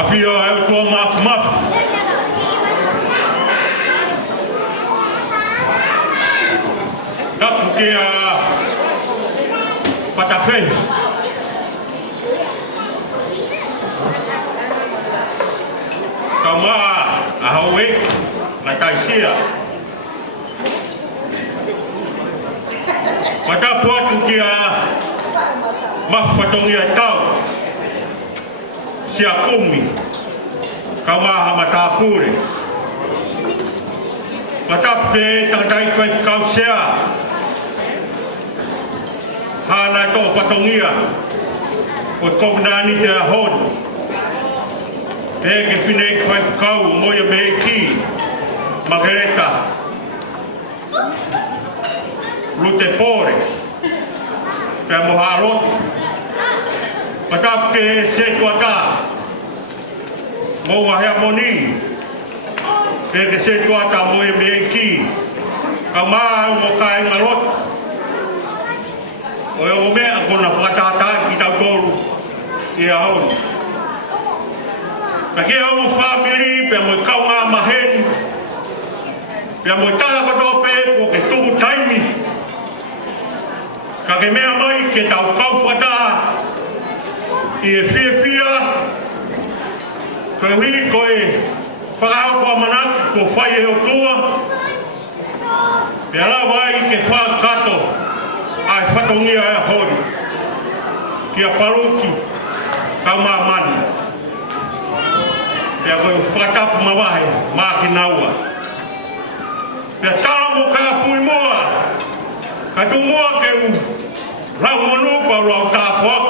Afio e tua maf. Tapu ke a Patafe. Kama a hawe na taisia. Patapu atu ke a mafatongi a tau. Sia kumi. Kama hamatapure. Patapu ke tangtai kwek kau sea. Hana to patongia o komnani te hon ke fine kwef kau moya meki magreta lute pore pe moharot patap ke se tuata mo wahya moni ke se tuata moya meki kama mo kai ngalot o e me a kona whakatata ki tau tōru i a hon. Ka kia o whamiri pe mo i kau ngā mahen pe mo i tala katope ko ke tuku taimi. Ka ke mea mai ke tau kau whakata i e whia ko e hui ko e whakao kua manak ko whai e o tua pe ala wai ke whakato ai whatongia e hoi kia paruki kau mamani pia koe whakatapu mawahe maki naua pia tala mo ka pui moa ka tu moa ke u rau manu pa rau tāpuak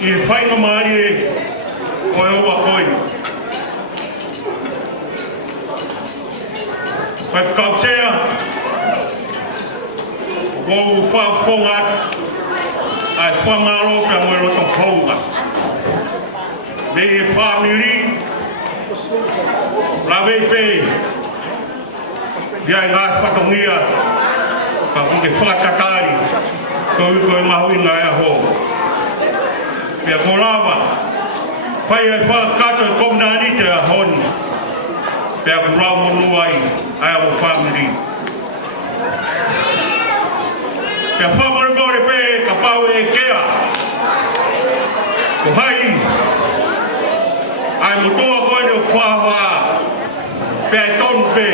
i whainga maari e koe ua koe koe whakausea Wau whafongat ai whamaro ka moe roto honga. Me e whamiri lawe pe ia ngā whatongia ka kuke whakatatari koe mahuinga e ho. Pia ko lawa whai e whakato e komnani te a honi pia ko rau monu ai ai o whamiri. Pia whamarugore pe ka pau e kea. Ko hai, ai mutua koe ni o whawa pe ai tonu pe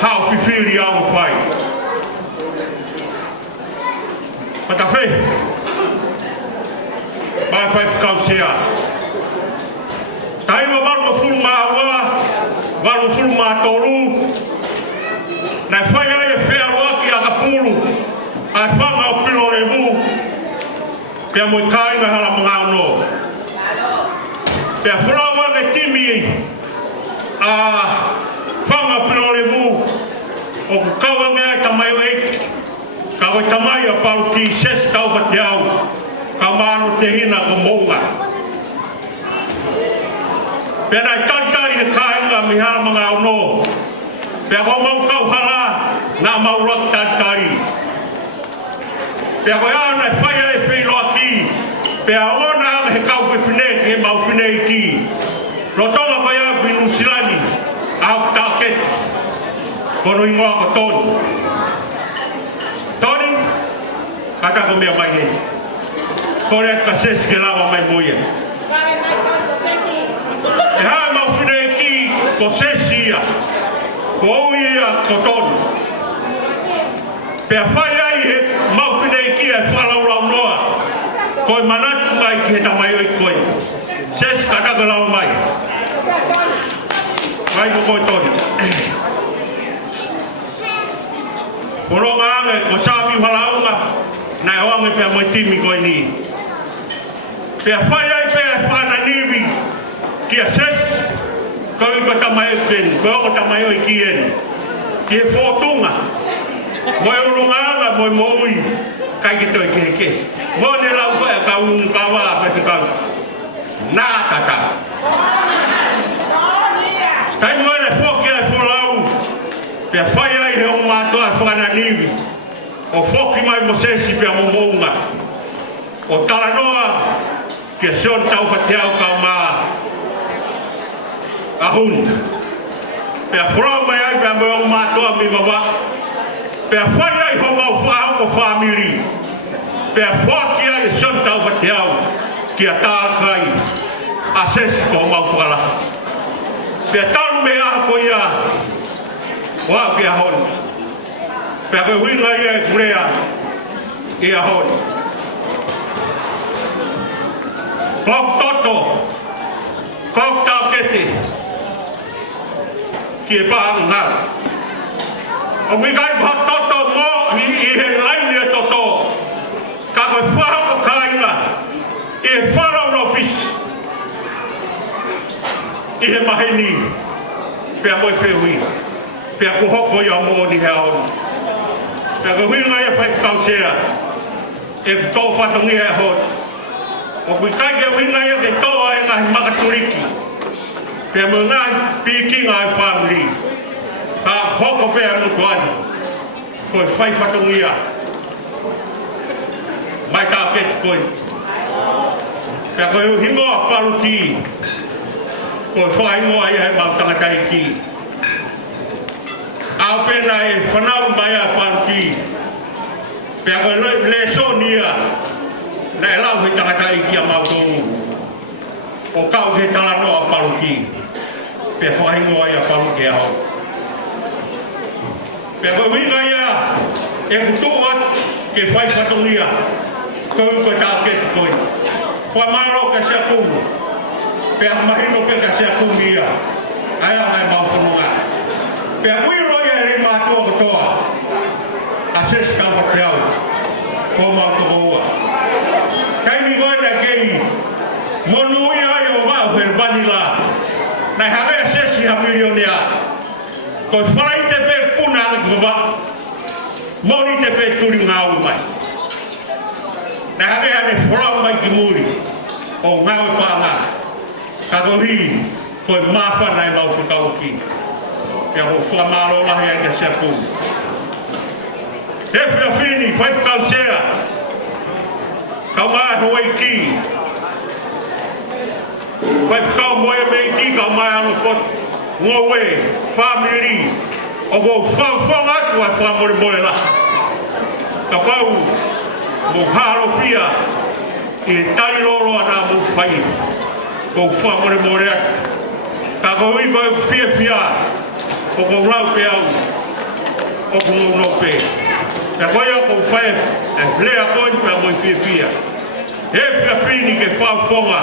hao whiwhiri au whai. Mata whe, mai whai whakau sea. Taiwa warma furu maa ua, warma furu maa toru, nai whai ai e whea roaki a ka pulu, ai whanga o pino revu, pia mo i kāinga hala mga ono. Pia whulawa ngai timi a whanga o pino revu, o ku kaua ngea i tamai o eiki, ka oi tamai a paru ki ses tau whati au, ka maano te hina ko mounga. Pia nai tantari he kāinga mi hala mga ono, pia ko mau kau hala, nā mau rot tantari. Pea koe ana e whaia e whilo aki, pea ona he kau whiwhine he mau whine i ki. Rotonga koe au ki Nusilani, au tāket, kono i ngoa ko Toni. Toni, kata ko mea mai hei. Kore ka ses ke lawa mai muia. E hae mau whine i ki, ko ses ia, ko ou ia ko Toni. Pea whaia i he mau whine i ki e whalau noa. Koe manatu mai ki he tamai oi koe. Ses kataka lau mai. Mai ko koe Toni. Koronga anga ko sabi whalaunga. Nai oange pea moi timi koe ni. Pea whaia i pea whana niwi. Kia ses. Koe i ko tamai oi ken. Koe o tamai oi ki en. Ki he whotunga. Moe urunganga, moe moui, kai ki toi keke. Mo ne lau koe a kau kawa a whai kau. Nā tata. Tai moe ne whoki ai wholau. Pea whai ai he o mātua e whana niwi. O whoki mai mo sesi pea mo mounga. O talanoa, kia son tau whateau kau maa. ahun pe fro mai ai pe mo matua mi baba pe fai ai ho mau fa ko family pe fo ki ai santa o teau ki ata kai ases ko mau fala pe tal me a ko ia wa pe ahon pe ko winga ia kurea e ahon kok toto kok tau kete ki pa nga o mi gai pa toto mo i he lai ni toto ka ko fa ko kaina e fara no pis i he mahini pe mo fewi pe ko hoko ya mo ni hao pe ko winga ia fa kausea e to fa to ni ho o mi kai ke winga ia ke to ai ngai makaturiki pe mo ngai piki ngai family ka hoko pe mo tuani ko fai fa to ia mai ta ke ko pe ko hingo paluki ko fai mo ai ai mau tanga tai ki au pe nai fanau mai a paluki pe ko le sonia na lau he tanga tai ki a mau tongu o kau he tala no a paluki pe fai mo ai a paluki a ho pe ko winga ia e kutuat ke fai fatonia ko ko ta ke ko fa maro ka se ku pe mahino pe ka se ku ia ai ai mau funga pe wiro ia le ma to to ases ka fa teo ko ma to boa kai mi go na ke monu ia yo va ver vanilla na ha ases ia milionia ko fai te pe puna ko va moni te pe turi ngau mai na hake hane whorau mai ki muri o ngau e pānga ka kohi koe mawhanai mau whikau ki pia ko whamaro lahi ai ka sea kou he whia whini whai whikau sea kau mai hoi ki whai whikau moe mei ki kau mai anu pot ngowe family o ko whang atu ai whamore more la ka pau mo haro fia e tari loro ana mo fai ko fa more ka ko i ko fia ko ko lau pe au o ko no pe ka ko ia ko fai e lea ko pe mo fia e fia fini ke fa fonga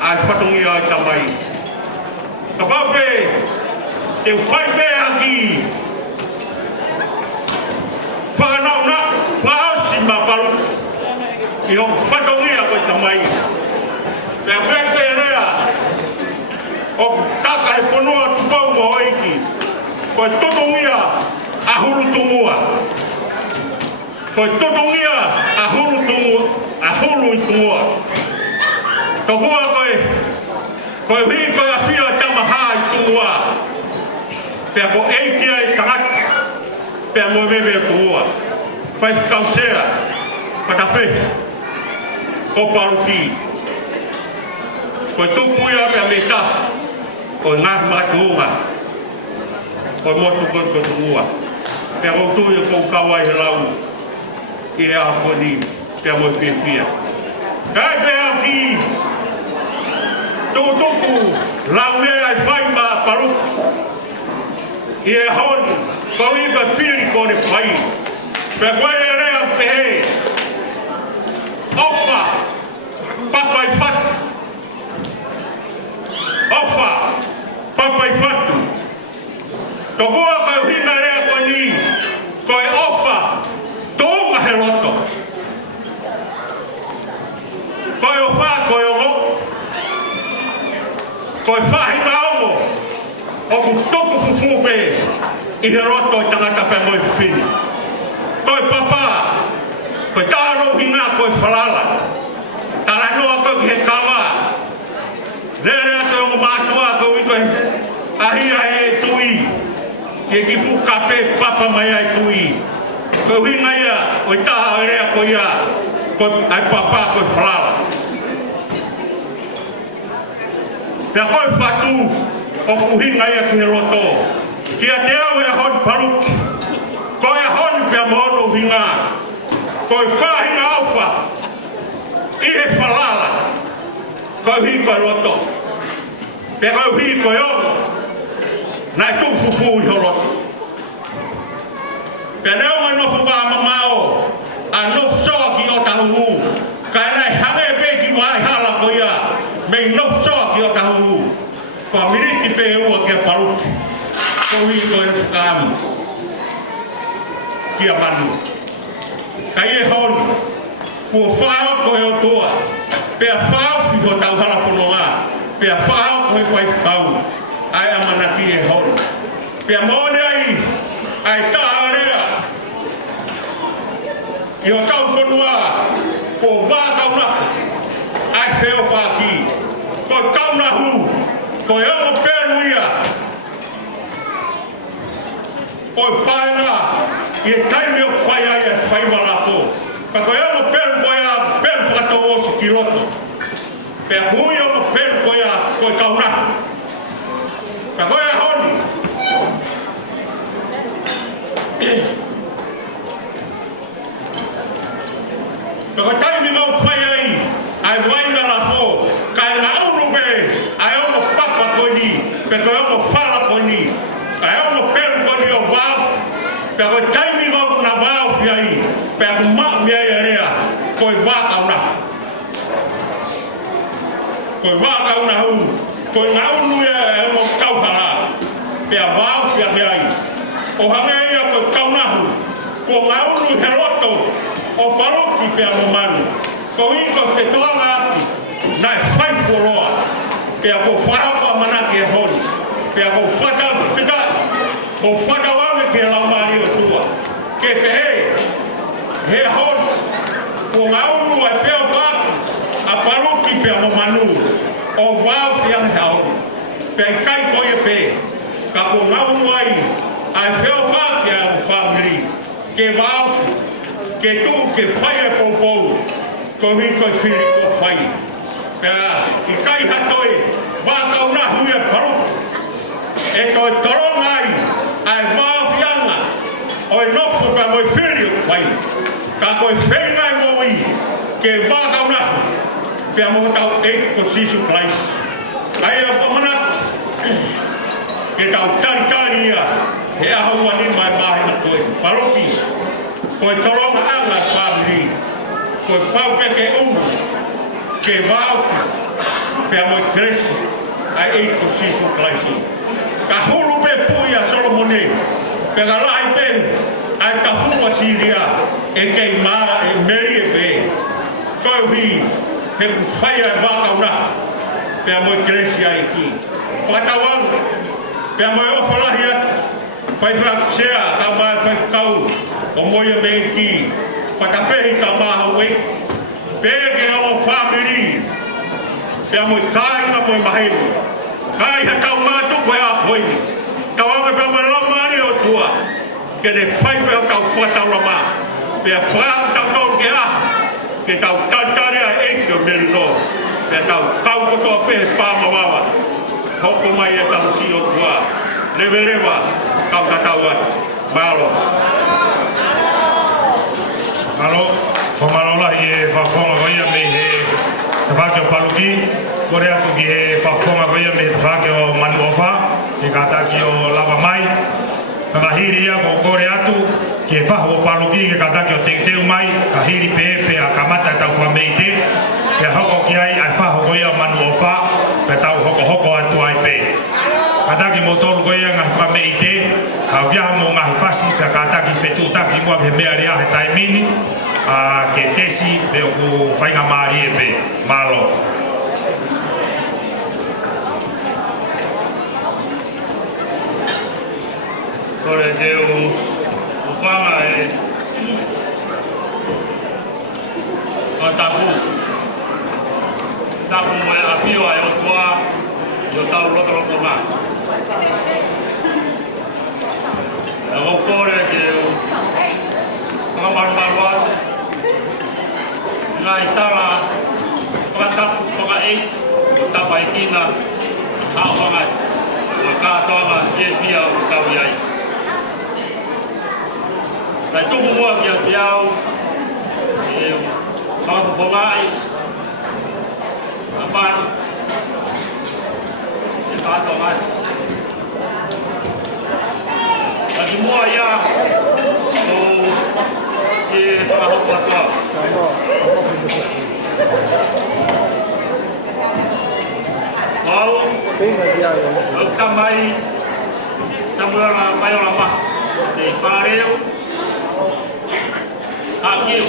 ai fatongi ai tamai ka pa pe te fai pe aqui fa na ma palu i o whatongia koe tamai pia peperea o taka e whanua tupau mo oiki koe totongia a huru tungua koe totongia a huru i tungua to hua koe hui koe a whia tamaha i tungua pia ko eikia e tangata pia mo bebe e tungua fai kausea patafe o paruki ko tupuia pe meta o ngas matunga o motu ko tuua pe o tu ko kawai lau e a poni pe mo fia kai pe aqui tu lau me ai fai ma paru e hon ko i ba fili ko ne fai pe koe rea pe he ofa papai fatu ofa papai fatu to kua koe hina rea koe ni koe ofa tonga he roto koe ofa koe ongo koe whahinga ongo o ku toku fufu pe i he roto i tangata pe moi fini koe papa, koe tāro hinga koe whalala. Tala noa koe ki he kawa. Rere ato o mātua koe koe ahia e tui. Ke ki fukape papa mai ai tui. Koe hinga ia, koe taha rea koe ia, koe ai papa koe whalala. Pea koe whatu o kuhinga ia ki he loto. Kia te au e hon paruki. Koe a honi pea mono hinga. Koe whahinga auwha. I he whalala. Koe hi koe loto. Pea koe hi koe o. Nai tu fufu i ho loto. Pea neo mai nofu wā mamao. A nofu soa ki o tahuhu. Kai nai hange pe ki wai hala ko ia. Mei nofu soa ki o tahuhu. Kua miriti pe ua kia paruki. Ko hi koe whakaamu. Kia manu. Kai e honi. Kua whao koe o toa. Pea whao whiho tau hala whanonga. Pea whao koe whai whakau. Ai amanati e honi. Pea mone ai. Ai taha rea. I o tau whanua. Ko wā kauna. Ai wheo whaki. Ko kauna hu. Ko eongo pēnu ia. Ko paena. I e taimi o whai ai e whai walafo. Ka ko eongo pēnu ko ia. Pēnu whakato osi ki loto. Pea hui o pēnu ko ia. Ko kauna. Ka ko e honi. Ka ko taimi ngau whai ai. Ai waina la fo. Ka e la unu be. Ai ongo papa koe ni. Pe ko ongo whala koe ni. Ka e ongo pēnu koe ni o wāf. Pe ko taimi ngau na wāf ai. Pe ko mak mea e rea. Koe wākau na. Koe wākau na hu. Koe ngā unu e ongo kauhala. Pe a wāf ai. O hange ia koe kaunahu. Ko ngā unu he loto. O paroki pe a mamanu. Ko iko whetoanga ati. Nai whai wholoa. Pe a ko whao ko amanaki e honi. Pe a ko whata whita. Ko whata wange ke laumari o tua. Ke pehe. He honi. Ko ngā unu ai wheo whaki. A paroki pe a mamanu. O wāo whiang he honi. Pe a kai koe e pe. Ka ko ngā unu ai. Ai wheo whaki a o whamiri. Ke wāo ke tu ke whai e poupou. Ko hi koe whiri ko whai. Pea, i kai hatoe, wākau na hui e paruki. E toi toronga ai, ai wāwhianga. O e nofu pea moi whiri o whai. Ka koe whenga e moi, ke wākau na. Pea mo tau e ko sisu place. Ai e pamanat. Ke tau tarikari ia. He aho wani mai mahi na koe. Paruki. Koe toronga anga whamiri. Koe pau ke umu. Ke wāwhi. Pea moi kresi. Ai e ko sisu klaisi. Ka hulu pe pui a Solomone. Pea ka lahi pe. Ai ka fupa siria. E kei maa e meri e pe. Koe hui. He ku whaia e wākau na. Pea moi kresi ai ki. Whakatawang. Pea moi ofalahi atu. Whai whakusea. Ka mai whai whakau. O moia me ki. Whakawhehi ka maha wei. Pege o whamiri. Pea moi kāinga moi maheu. Kai ha tau mātu koe a koini. Tau anga pea moi lamari o tua. Ke ne whai pea tau whatau lama. Pea whau tau tau ke a. Ke tau tantare a eiki o meri no. Pea tau kau kotoa pehe pāmawawa. Hoko mai e tau si o tua. Lewe lewa. Kau tatau atu. Malo. Alo, whamalola i e whawhonga koia me he tawhake o Paluki. Kore aku ki he whawhonga koia me he tawhake o Manuofa. E kataki o Lawa Mai. Kahiri ia ko kore atu ki he whaho o Paluki ke kataki o Teuteu Mai. Kahiri pe a kamata e tau whameite. Ke hoko ki ai whaho koia o Manuofa. Pe tau hoko atu ai pe. Kataki mo tolu koia ngā whameite. Kau kia mo ngā whasi pe kataki whetutaki mua ke mea rea he taimini. Ke tesi pe o ku whainga maari e pe. Malo. Kore te o whanga e o tapu. Tapu mo e awhio ai o tua i o tau rotoroko mā. E o kore te o whakamarumaru atu. Ngā i tala whakatapu whaka 8 o tapa i kina hao whangai. Wa kātoanga fia o tau iai. Kai tuku mua ki a te au, e whakapopongai, a manu, e kātoanga. Aki mua ia, o ke whakahopo atua. Wau, au tamai, Samuela Maiola Maha, te whāreo, Akiu.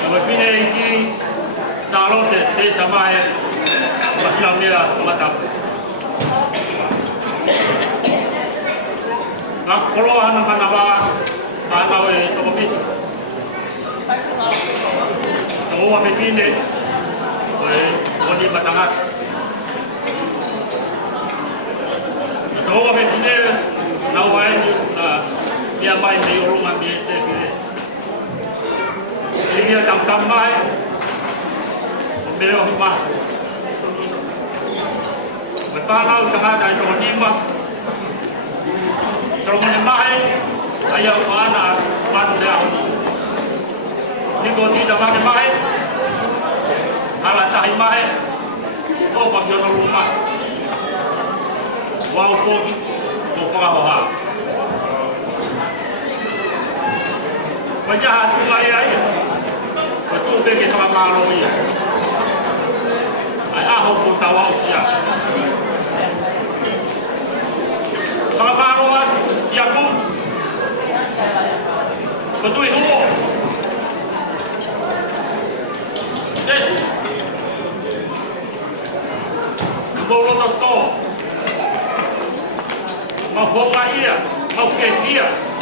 Nama fine iki salote te samae masina mea mata. Nak polohan manawa anawe tokofi. Tawa fine wani matangat. Tawa fine nawai dia mai di urungan di TV. Sini tam mai, beliau hibah. Bertanau tengah dari Nima. Serumah mai, ayah anak pandai. Ni kau tidak pakai mai, alat tahi mai, kau pakai rumah. Wow, kau faham. Penjahat mulai aja, betul bagi sama malu ya. Ayah pun tahu siap. Sama maluan siap pun, betul itu. Ses, kebolo toto, mau bawa ia, mau kefia.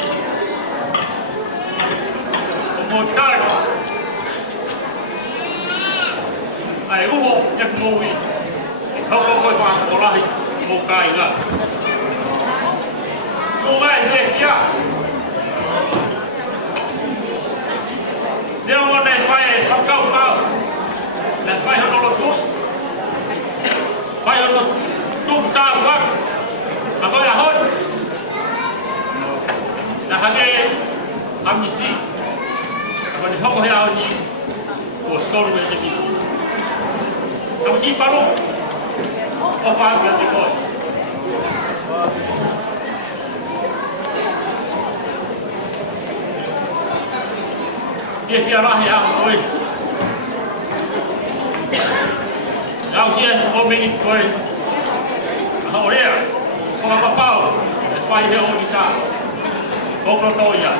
Motar ai uho yak mowi kau kau fa olahi mo kai la mo mai lesia dia mo dai fai kau dan fai hono tu ta wa apa ya hot na hage amisi Kalau kau hanya ni, bostor macam ni. Kamu si paru, apa yang dikau? Dia siapa ya, kau? Kau siapa? Kau beri kau. Kau dia, kau apa kau? Kau yang kita, kau tahu ya.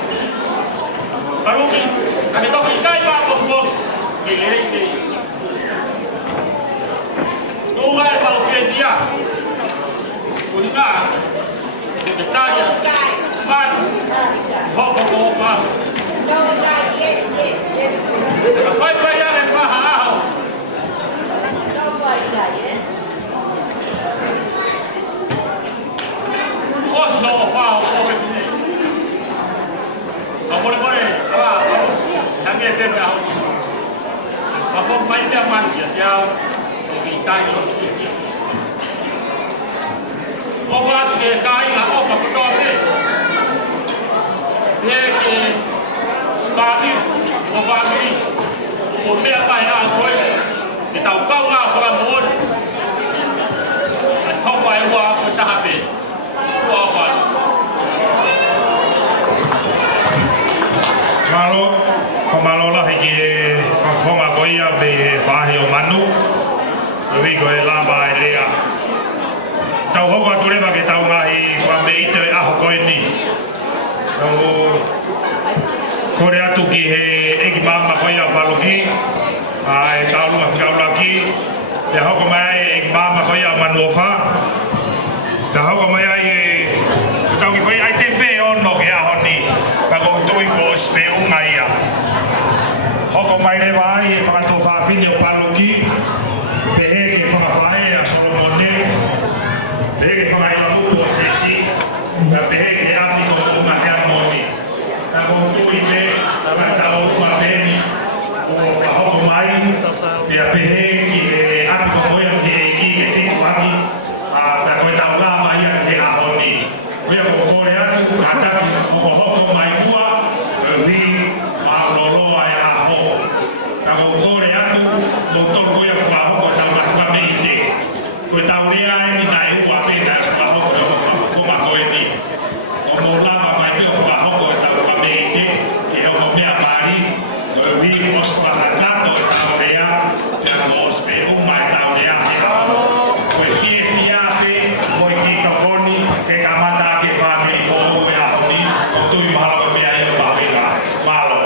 Kalau ni, kami tahu ikai apa pun, gile ini. Tungai bau dia, punya, kita ya, man, hoka. Apa yang yang mahal? Oh, so far, boleh, yang dia tahu. Bapak main dia man dia kita itu. Bapak dia kaya, bapak betul ni. Dia ke kali, bapak ni, umur apa yang aku? Kita tahu ngah orang pun. Kau bayar aku tak habis. Bapak. Malo lah iki fonga koia be fahi o manu wi ko lava elea tau ho ka ture ba ke tau ngai fa me ite a ho ko ni tau korea tu ki he eki mama koia paluki ai tau lu ma laki ya ho ko mai eki mama koia manu fa da ho ko mai ai tau ki foi ai tempe on no ke a ho ni ka ko tu i bo se un ai ya Hoko mai le vai e whakato whawhine o Paloki, pe he ke whakawhae a Solomone, pe he ke whakaila mutu o Sesi, pe he ke Afriko o Mahea Moni. Tā ko tui me, tā wata o Uma Peni, o whahoko mai, pe he ke Afriko moia ki e kore atu, mo tolu koe a whahoko tau na whameite. Koe tau rea e ni nai ua pēta a whahoko na whahoko ma koe ni. O mo lava mai peo whahoko e tau whameite, e o mo mea pari, o e hui ospa na tato e tau rea, e a mo ospe o mai tau rea he ao. Koe hie fia pe, mo i ki tokoni, ke kamata ke whamiri whoho e a honi, o tui mahalo mea i o mahawinga. Malo.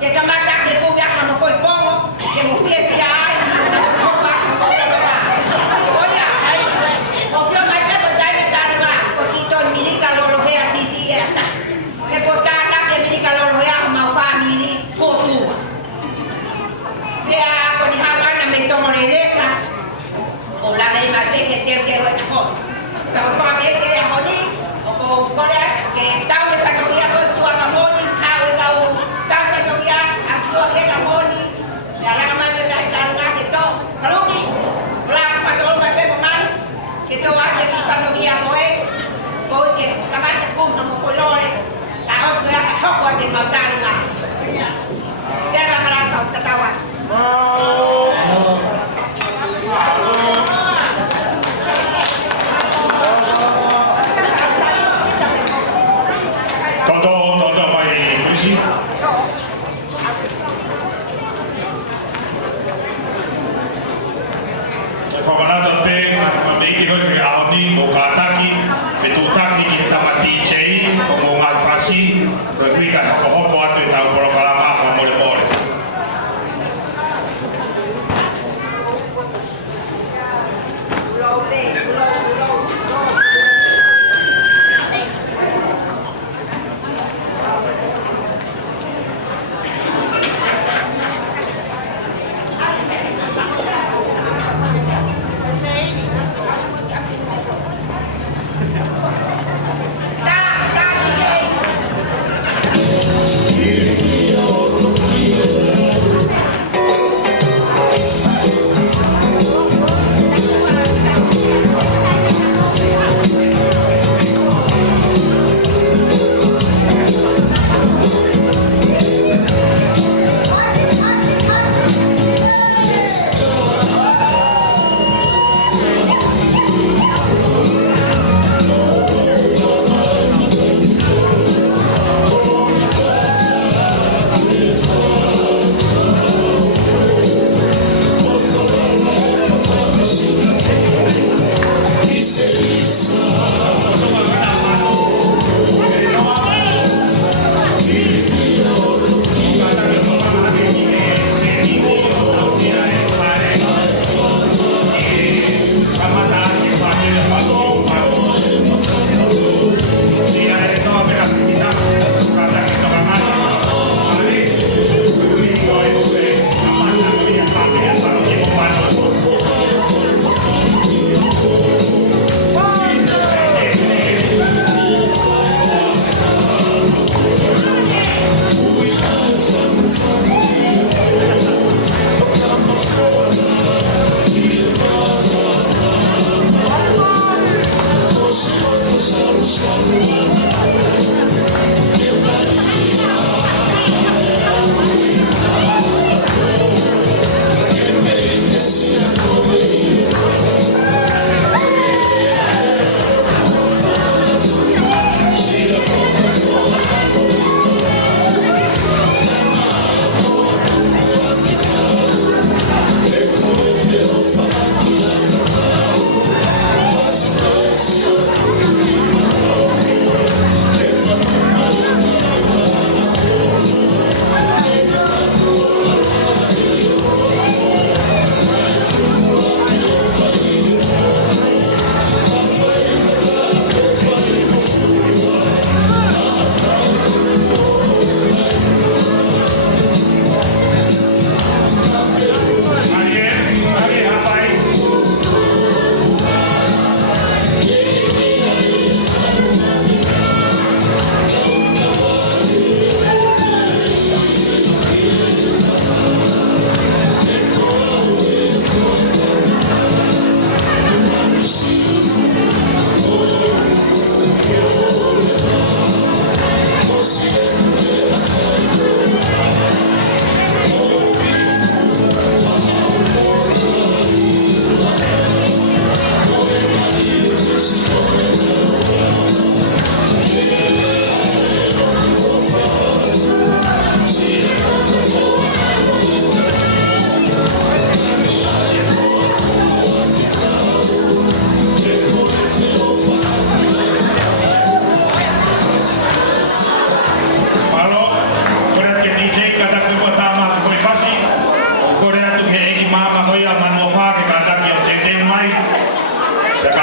que kamata que tu viaja no foi como que mo fiesta ai hoko ni kautanga. Dia akan kau ketawa. Toto mai polisi. Famanado pe mamiki hoi ke aoni o kataki fetutaki ki tamati chei o ngai fasi ko kuika ko hopo atu ta ko kalama fa mole mole.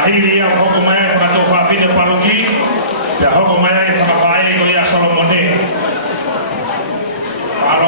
Kahiri yang hukum mai, pengatuh fafine palugi, ya hukum mai